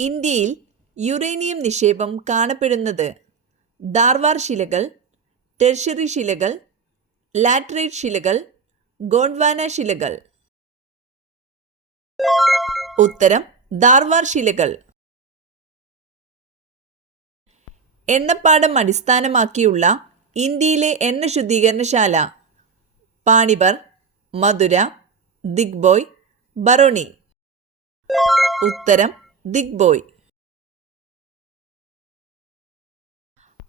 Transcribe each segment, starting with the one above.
ഇന്ത്യയിൽ യുറേനിയം നിക്ഷേപം കാണപ്പെടുന്നത് ധാർവാർ ശിലകൾ, ടെർഷ്യറി ശിലകൾ, ലാറ്ററൈറ്റ് ശിലകൾ, ഗോണ്ട്വാന ശിലകൾ. ഉത്തരം ധാർവാർ ശിലകൾ. എണ്ണപ്പാടം അടിസ്ഥാനമാക്കിയുള്ള ഇന്ത്യയിലെ എണ്ണ ശുദ്ധീകരണശാല പാണിപർ, മധുര, ദിഗ്ബോയ്, ബറോണി. ഉത്തരം ദിഗ്ബോയ്.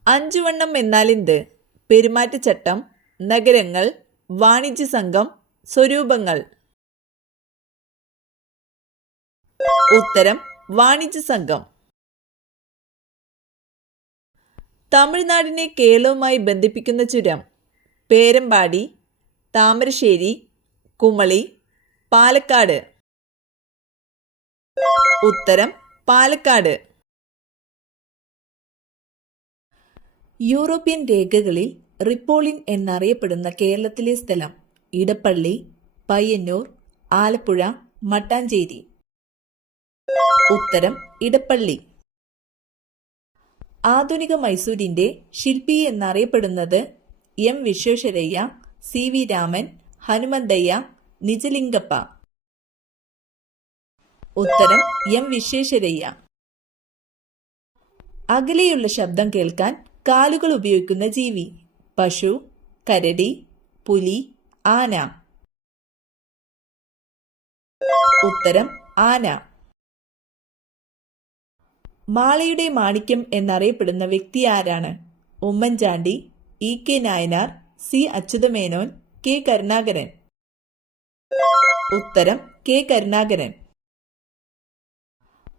അഞ്ചുവണ്ണം എന്നാലെന്ത്? പെരുമാറ്റച്ചട്ടം, നഗരങ്ങൾ, വാണിജ്യ സംഘം, സ്വരൂപങ്ങൾ. ഉത്തരം വാണിജ്യ സംഘം. തമിഴ്നാടിനെ കേരളവുമായി ബന്ധിപ്പിക്കുന്ന ചുരം പേരമ്പാടി, താമരശ്ശേരി, കുമളി, പാലക്കാട്. ഉത്തരം പാലക്കാട്. യൂറോപ്യൻ രേഖകളിൽ റിപ്പോളിൻ എന്നറിയപ്പെടുന്ന കേരളത്തിലെ സ്ഥലം ഇടപ്പള്ളി, പയ്യന്നൂർ, ആലപ്പുഴ, മട്ടാഞ്ചേരി. ഉത്തരം ഇടപ്പള്ളി. ആധുനിക മൈസൂരിന്റെ ശില്പി എന്നറിയപ്പെടുന്നത് M Visvesvaraya, C V Raman, Hanumanthaiah, Nijalingappa. ഉത്തരം എം വിശ്വേശ്വരയ്യ. അകലെയുള്ള ശബ്ദം കേൾക്കാൻ കാലുകൾ ഉപയോഗിക്കുന്ന ജീവി പശു, കരടി, പുലി, ആന. ഉത്തരം ആന. മാളയുടെ മാണിക്യം എന്നറിയപ്പെടുന്ന വ്യക്തി ആരാണ്? Oommen Chandy, E K Nayanar, C Achutha Menon, K Karunakaran. ഉത്തരം കെ കരുണാകരൻ.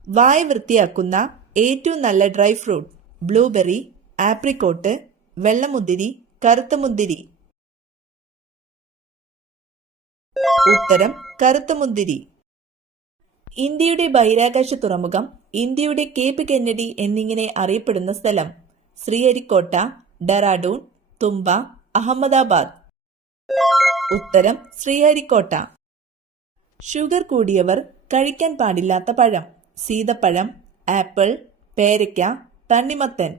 വായ വൃത്തിയാക്കുന്ന ഏറ്റവും നല്ല ഡ്രൈ ഫ്രൂട്ട് ബ്ലൂബെറി, ആപ്രിക്കോട്ട്, വെള്ളമുന്തിരി, കറുത്ത മുന്തിരി. ഉത്തരം കറുത്ത മുന്തിരി. ഇന്ത്യയുടെ ബഹിരാകാശ തുറമുഖം ഇന്ത്യയുടെ കേപ്പ് കെന്നഡി എന്നിങ്ങനെ അറിയപ്പെടുന്ന സ്ഥലം ശ്രീഹരിക്കോട്ട, ഡെറാഡൂൺ, തുമ്പ, അഹമ്മദാബാദ്. ഉത്തരം ശ്രീഹരിക്കോട്ട. ഷുഗർ കൂടിയവർ കഴിക്കാൻ പാടില്ലാത്ത പഴം സീതപ്പഴം, ആപ്പിൾ, പേരയ്ക്ക, തണ്ണിമത്തൻ.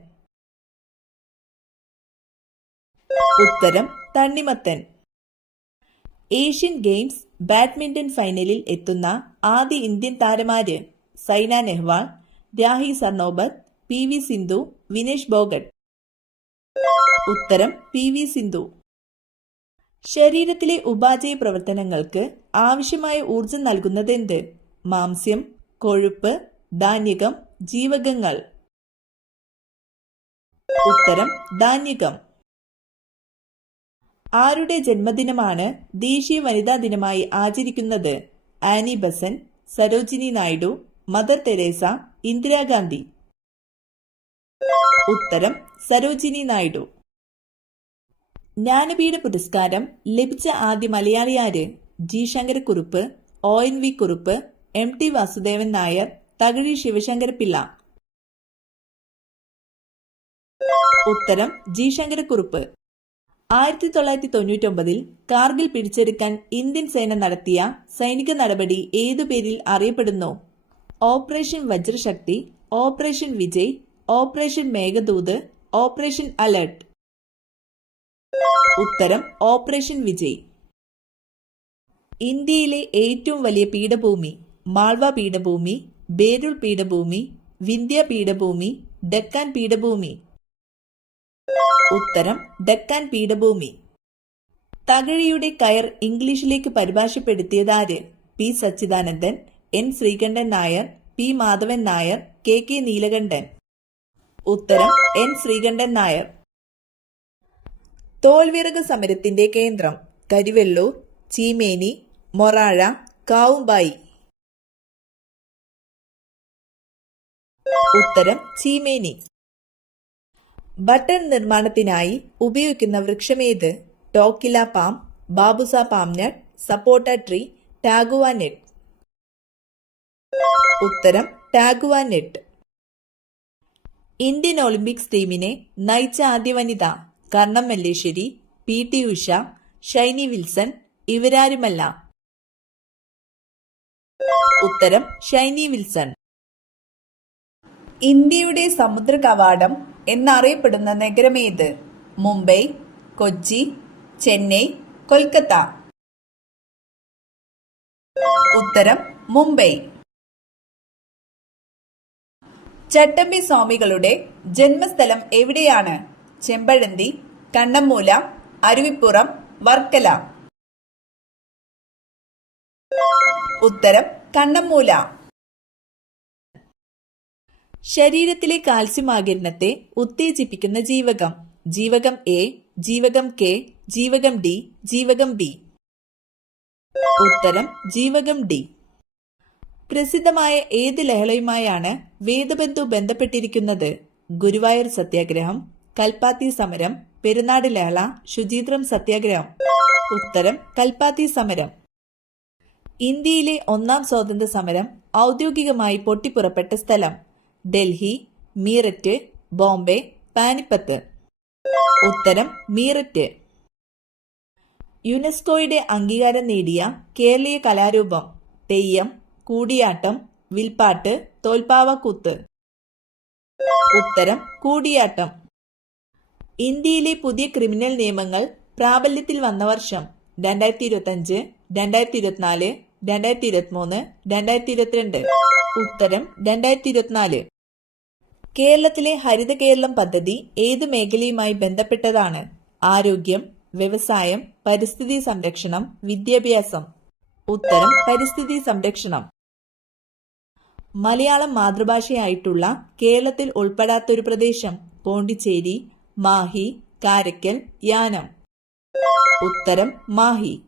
ഉത്തരം തണ്ണിമത്തൻ. ഏഷ്യൻ ഗെയിംസ് ബാഡ്മിന്റൺ ഫൈനലിൽ എത്തുന്ന ആദ്യ ഇന്ത്യൻ താരമാര്? Saina Nehwal, Rahi Sarnobat, P V Sindhu, Vinesh Phogat. ഉത്തരം പി വി സിന്ധു. ശരീരത്തിലെ ഉപാപചയ പ്രവർത്തനങ്ങൾക്ക് ആവശ്യമായ ഊർജം നൽകുന്നതെന്ത്? മാംസ്യം, കൊഴുപ്പ്, ധാന്യകം, ജീവകങ്ങൾ. ഉത്തരം ധാന്യകം. ആരുടെ ജന്മദിനമാണ് ദേശീയ വനിതാ ദിനമായി ആചരിക്കുന്നത്? Annie Besant, Sarojini Naidu, mother Teresa, Indira Gandhi. ഉത്തരം സരോജിനി നായിഡു. ജ്ഞാനപീഠ പുരസ്കാരം ലഭിച്ച ആദ്യ മലയാളി ആര്? G Sankara Kurup, O N V Kurup, M T Vasudevan Nair, Thakazhi Sivasankara Pillai. ഉത്തരം ജി ശങ്കരക്കുറുപ്പ്. 1999 കാർഗിൽ പിടിച്ചെടുക്കാൻ ഇന്ത്യൻ സേന നടത്തിയ സൈനിക നടപടി ഏതു പേരിൽ അറിയപ്പെടുന്നു? Operation Vajrashakti, operation Vijay, operation Meghdoot, operation alert. ഉത്തരം ഓപ്പറേഷൻ വിജയ്. ഇന്ത്യയിലെ ഏറ്റവും വലിയ പീഠഭൂമി മാൾവ പീഠഭൂമി, ബേരുൾ പീഠഭൂമി, വിന്ധ്യ പീഠഭൂമി, ഡെക്കാൻ പീഠഭൂമി. ഉത്തരം ഡെക്കാൻ പീഠഭൂമി. തകഴിയുടെ കയർ ഇംഗ്ലീഷിലേക്ക് പരിഭാഷപ്പെടുത്തിയതാര്? P Sachidanandan, N Sreekantan Nair, P Madhavan Nair, K K Neelakantan. ഉത്തരം എൻ ശ്രീകണ്ഠൻ നായർ. തോൽവിറക് സമരത്തിന്റെ കേന്ദ്രം കരിവെള്ളൂർ, ചീമേനി, മൊറാഴ, കാവുമ്പായി. ഉത്തരം ചീമേനി. ബട്ടൺ നിർമ്മാണത്തിനായി ഉപയോഗിക്കുന്ന വൃക്ഷമേത്? ടോക്കില പാം, ബാബുസ പാംനട്ട്, സപ്പോട്ട ട്രീ, ടാഗുവ നെറ്റ്. ഉത്തരം ടാഗുവ നെറ്റ്. ഇന്ത്യൻ ഒളിമ്പിക്സ് ടീമിനെ നയിച്ച ആദ്യ വനിത? കർണം മല്ലേശ്വരി, പി ടി ഉഷ, ഷൈനി വിൽസൺ, ഇവരാരുമല്ല. ഉത്തരം ഷൈനി വിൽസൺ. ഇന്ത്യയുടെ സമുദ്ര കവാടം എന്നറിയപ്പെടുന്ന നഗരമേത്? മുംബൈ, കൊച്ചി, ചെന്നൈ, കൊൽക്കത്ത. ഉത്തരം മുംബൈ. ചട്ടമ്പി സ്വാമികളുടെ ജന്മസ്ഥലം എവിടെയാണ്? ചെമ്പഴന്തി, കണ്ണമ്മൂല, അരുവിപ്പുറം, വർക്കല. ഉത്തരം കണ്ണമ്മൂല. ശരീരത്തിലെ കാൽസ്യം ആഗിരണത്തെ ഉത്തേജിപ്പിക്കുന്ന ജീവകം. ജീവകം എ, ജീവകം കെ, ജീവകം ഡി, ജീവകം ബി. ഉത്തരം ജീവകം ഡി. പ്രസിദ്ധമായ ഏത് ലഹളയുമായാണ് വേദബന്ധു ബന്ധപ്പെട്ടിരിക്കുന്നത്? ഗുരുവായൂർ സത്യാഗ്രഹം, കൽപ്പാത്തി സമരം, പെരുന്നാട് ലഹള, ശുചീന്ദ്രം സത്യാഗ്രഹം. ഉത്തരം കൽപ്പാത്തി സമരം. ഇന്ത്യയിലെ ഒന്നാം സ്വാതന്ത്ര്യ സമരം ഔദ്യോഗികമായി പൊട്ടിപ്പുറപ്പെട്ട സ്ഥലം? ഡൽഹി, മീററ്റ്, ബോംബെ, പാനിപ്പത്ത്. ഉത്തരം മീററ്റ്. യുനെസ്കോയുടെ അംഗീകാരം നേടിയ കേരളീയ കലാരൂപം? തെയ്യം, കൂടിയാട്ടം, വിൽപ്പാട്ട്, തോൽപ്പാവക്കൂത്ത്. ഉത്തരം കൂടിയാട്ടം. ഇന്ത്യയിലെ പുതിയ ക്രിമിനൽ നിയമങ്ങൾ പ്രാബല്യത്തിൽ വന്ന വർഷം? 2025, 2024, 2023, 2022. ഉത്തരം 2024. കേരളത്തിലെ ഹരിത കേരളം പദ്ധതി ഏതു മേഖലയുമായി ബന്ധപ്പെട്ടതാണ്? ആരോഗ്യം, വ്യവസായം, പരിസ്ഥിതി സംരക്ഷണം, വിദ്യാഭ്യാസം. ഉത്തരം പരിസ്ഥിതി സംരക്ഷണം. മലയാളം മാതൃഭാഷയായിട്ടുള്ള കേരളത്തിൽ ഉൾപ്പെടാത്തൊരു പ്രദേശം? പോണ്ടിച്ചേരി, മാഹി, കാരക്കൽ, യാനം. ഉത്തരം മാഹി.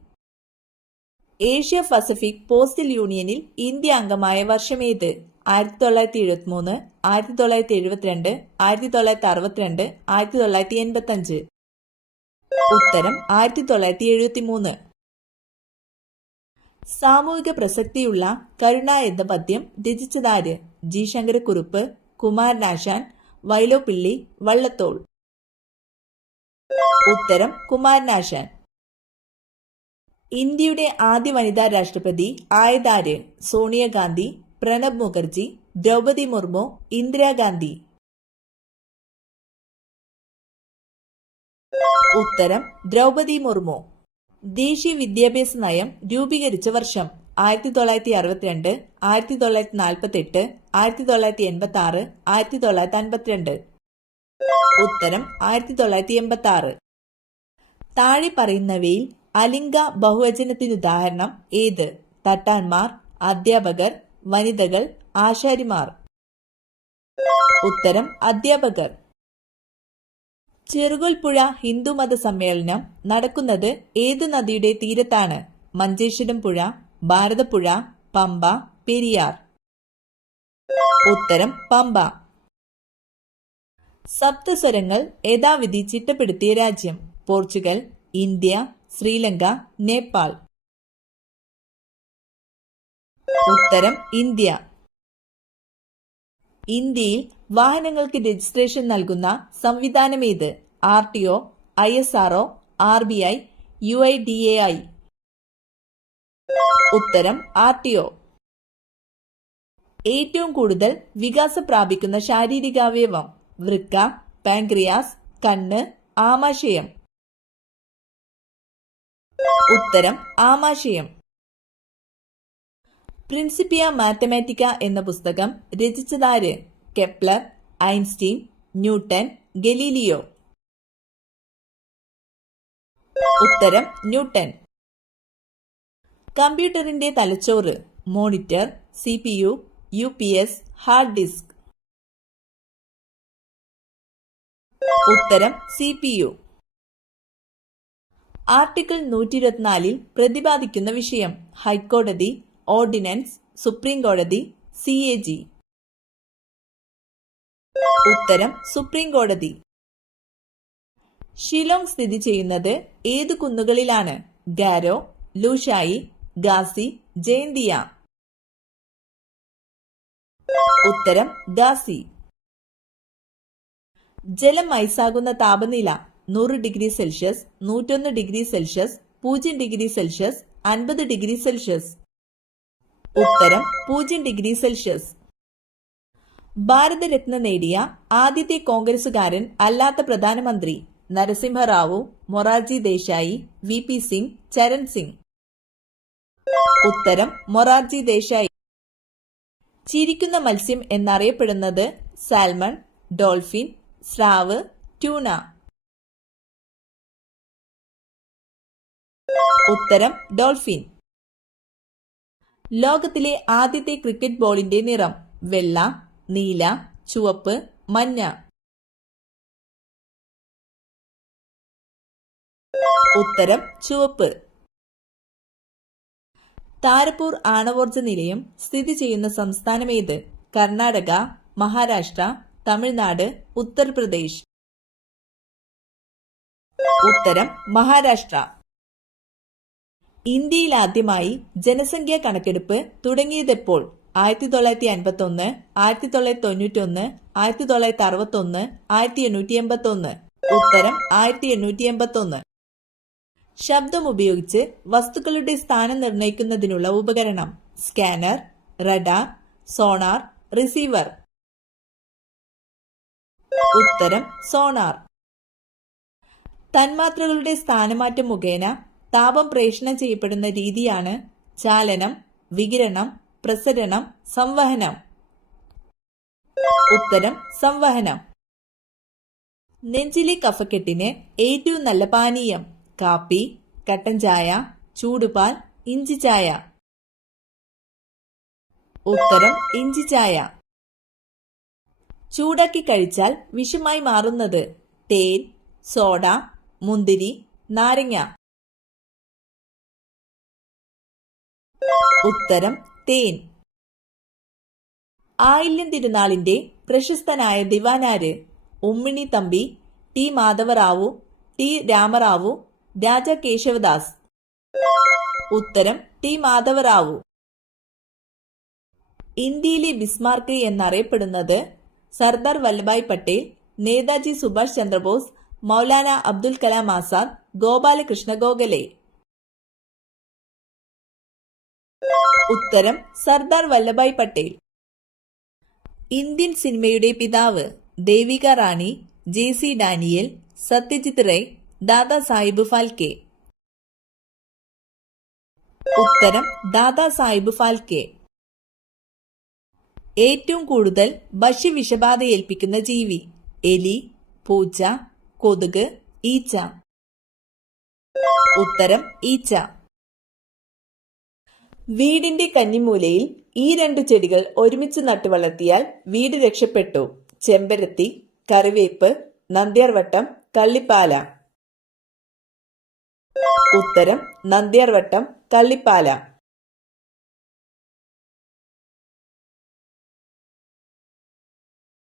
ഏഷ്യ പസഫിക് പോസ്റ്റൽ യൂണിയനിൽ ഇന്ത്യ അംഗമായ വർഷമേത്? 1973, 1972, 1962, 1985. ഉത്തരം 1973. സാമൂഹിക പ്രസക്തിയുള്ള കരുണ എന്ന പദ്യം രചിച്ചതാര്? ജി ശങ്കരക്കുറുപ്പ്, കുമാരനാശാൻ, വൈലോപ്പിള്ളി, വള്ളത്തോൾ. ഉത്തരം കുമാരനാശാൻ. ഇന്ത്യയുടെ ആദ്യ വനിതാ രാഷ്ട്രപതി ആയതാര്? സോണിയാഗാന്ധി, പ്രണബ് മുഖർജി, ദ്രൗപദി മുർമു, ഇന്ദിരാഗാന്ധി. ഉത്തരം ദ്രൗപദി മുർമു. ദേശീയ വിദ്യാഭ്യാസ നയം രൂപീകരിച്ച വർഷം? 1962, 1948, 1986, 1952. ഉത്തരം 1986. താഴെ പറയുന്നവയിൽ അലിംഗ ബഹുവചനത്തിനുദാഹരണം ഏത്? തട്ടാന്മാർ, അധ്യാപകർ, വനിതകൾ, ആശാരിമാർ. ഉത്തരം അധ്യാപകർ. ചെറുകോൽപ്പുഴ ഹിന്ദുമത സമ്മേളനം നടക്കുന്നത് ഏത് നദിയുടെ തീരത്താണ്? മഞ്ചേശ്വരം പുഴ, ഭാരതപ്പുഴ, പമ്പ, പെരിയാർ. ഉത്തരം പമ്പ. സപ്തസ്വരങ്ങൾ യഥാവിധി ചിട്ടപ്പെടുത്തിയ രാജ്യം? Portugal, India, Sri Lanka, Nepal. ഉത്തരം ഇന്ത്യ. ഇന്ത്യയിൽ വാഹനങ്ങൾക്ക് രജിസ്ട്രേഷൻ നൽകുന്ന സംവിധാനമേത്? RTO, ISRO, RBI, UIDAI. ഉത്തരം RTO. ഏറ്റവും കൂടുതൽ വികാസം പ്രാപിക്കുന്ന ശാരീരികാവയവം? വൃക്ക, പാൻക്രിയാസ്, കണ്ണ്, ആമാശയം. ഉത്തരം ആമാശയം. പ്രിൻസിപ്പിയ മാത്തമാറ്റിക്ക എന്ന പുസ്തകം രചിച്ചതാര്? Kepler, Einstein, Newton, Galileo. ഉത്തരം ന്യൂട്ടൺ. കമ്പ്യൂട്ടറിന്റെ തലച്ചോറ്? Monitor, CPU, UPS, hard disk. ഉത്തരം CPU. ആർട്ടിക്കിൾ 124 പ്രതിപാദിക്കുന്ന വിഷയം? ഹൈക്കോടതി, ഓർഡിനൻസ്, സുപ്രീം കോടതി, CAG. ഉത്തരം സുപ്രീം കോടതി. ഷിലോങ് സ്ഥിതി ചെയ്യുന്നത് ഏത് കുന്നുകളിലാണ്? ഗാരോ, ലൂഷായി, ഗാസി, ജയന്തിയ. ഉത്തരം ഗാസി. ജലം ഐസാകുന്ന താപനില? 100 degree Celsius, 101 degree Celsius, 0 degree Celsius, 50 degree Celsius. ഉത്തരം 0 ഡിഗ്രി സെൽഷ്യസ്. ഭാരതരത്ന നേടിയ ആദ്യത്തെ കോൺഗ്രസുകാരൻ അല്ലാത്ത പ്രധാനമന്ത്രി നരസിംഹറാവു, മൊറാർജി ദേശായി, വി പി സിംഗ്, ചരൺ സിംഗ്. ഉത്തരം മൊറാർജി ദേശായി. ചിരിക്കുന്ന മത്സ്യം എന്നറിയപ്പെടുന്നത് സാൽമൺ, ഡോൾഫിൻ, സ്രാവ്, ട്യൂണ. ഉത്തരം ഡോൾഫിൻ. ലോകത്തിലെ ആദ്യത്തെ ക്രിക്കറ്റ് ബോളിന്റെ നിറം വെള്ള, നീല, ചുവപ്പ്, മഞ്ഞ. ഉത്തരം ചുവപ്പ്. താരപൂർ ആണവോർജ നിലയം സ്ഥിതി ചെയ്യുന്ന സംസ്ഥാനമേത്? കർണാടക, മഹാരാഷ്ട്ര, തമിഴ്നാട്, ഉത്തർപ്രദേശ്. ഉത്തരം മഹാരാഷ്ട്ര. ഇന്ത്യയിൽ ആദ്യമായി ജനസംഖ്യാ കണക്കെടുപ്പ് തുടങ്ങിയതെപ്പോൾ? 1951, 1991, 1961, 1881. ഉത്തരം 1881. ശബ്ദം ഉപയോഗിച്ച് വസ്തുക്കളുടെ സ്ഥാനം നിർണ്ണയിക്കുന്നതിനുള്ള ഉപകരണം സ്കാനർ, റഡാർ, സോണാർ, റിസീവർ. ഉത്തരം സോണാർ. തന്മാത്രകളുടെ സ്ഥാനമാറ്റം മുഖേന താപം പ്രേഷണം ചെയ്യപ്പെടുന്ന രീതിയാണ് ചാലനം, വികിരണം, പ്രസരണം, സംവഹനം. ഉത്തരം സംവഹനം. നെഞ്ചിലെ കഫക്കെട്ടിന് ഏറ്റവും നല്ല പാനീയം കാപ്പി, കട്ടൻ ചായ, ചൂടുപാൽ, ഇഞ്ചിച്ചായ. ഉത്തരം ഇഞ്ചിച്ചായ. ചൂടാക്കി കഴിച്ചാൽ വിഷമായി മാറുന്നത് തേൻ, സോഡ, മുന്തിരി, നാരങ്ങ. ഉത്തരം തേൻ. ആയില്യം തിരുനാളിന്റെ പ്രശസ്തനായ ദിവാനാര്? ഉമ്മിണി തമ്പി, ടി മാധവറാവു, ടി രാമറാവു, രാജ കേശവദാസ്. ഉത്തരം ടി മാധവറാവു. ഇന്ത്യയിലെ ബിസ്മാർക്ക് എന്നറിയപ്പെടുന്നത് സർദാർ വല്ലഭായ് പട്ടേൽ, നേതാജി സുഭാഷ് ചന്ദ്രബോസ്, മൗലാന അബ്ദുൽ കലാം ആസാദ്, ഗോപാലകൃഷ്ണ ഗോഖലെ. ഉത്തരം സർദാർ വല്ലഭായ് പട്ടേൽ. ഇന്ത്യൻ സിനിമയുടെ പിതാവ്? Devika Rani, J C Daniel, Satyajit Ray, Dada Saheb Phalke. ഉത്തരം ദാദാ സാഹിബ് ഫാൽക്കെ. ഏറ്റവും കൂടുതൽ ഭക്ഷ്യവിഷബാധ ഏൽപ്പിക്കുന്ന ജീവി? എലി, പൂച്ച, കൊതുക്, ഈച്ച. ഉത്തരം ഈച്ച. വീടിന്റെ കന്നിമൂലയിൽ ഈ രണ്ടു ചെടികൾ ഒരുമിച്ച് നട്ടു വളർത്തിയാൽ വീട് രക്ഷപ്പെട്ടു. ചെമ്പരത്തി, കറിവേപ്പ്, നന്ദ്യാർവട്ടം, കള്ളിപ്പാല. ഉത്തരം നന്ദ്യാർവട്ടം, കള്ളിപ്പാല.